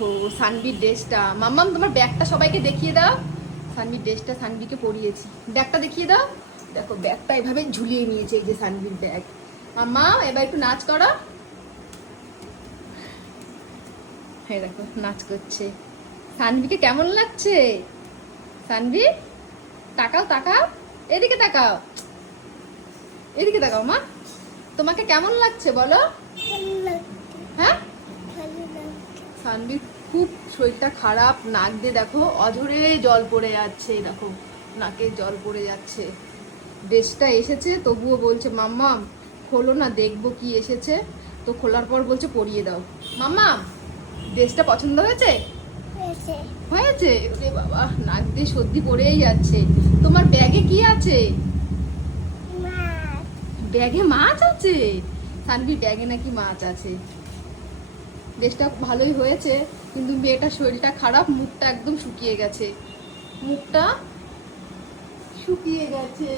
দেখো সানভির ড্রেসটা, মাম্মাম তোমার ব্যাগটা সবাইকে দেখিয়ে দাও। সানভির ড্রেসটা সানভিকে পরিয়েছি, ব্যাগটা দেখিয়ে দাও। দেখো ব্যাগটা এভাবে ঝুলিয়ে নিয়েছে, এই যে সানভির ব্যাগ। মাম্মা এবার একটু নাচ করো। হ্যাঁ দেখো নাচ করছে। সানভিকে কেমন লাগছে? সানভি তাকাও তাকাও, এদিকে তাকাও, এদিকে তাকাও মা। তোমাকে কেমন লাগছে বলো? হ্যাঁ, সানভির খুব শরীরটা খারাপ, নাক দিয়ে দেখো অঝরে জল পড়ে যাচ্ছে, দেখো নাকে জল পড়ে যাচ্ছে। ড্রেসটা এসেছে তবুও বলছে মাম্মাম খোলো না দেখবো কি এসেছে। তো খোলার পর বলছে পরিয়ে দাও। মাম্মাম ড্রেসটা পছন্দ হয়েছে? হয়েছে। ওরে বাবা নাক দিয়ে সর্দি পড়েই যাচ্ছে। তোমার ব্যাগে কি আছে? ব্যাগে মাছ আছে? সানভির ব্যাগে নাকি মাছ আছে। ড্রেসটা ভালোই হয়েছে, কিন্তু মেয়েটার শরীরটা খারাপ, মুখটা একদম শুকিয়ে গেছে, মুখটা শুকিয়ে গেছে।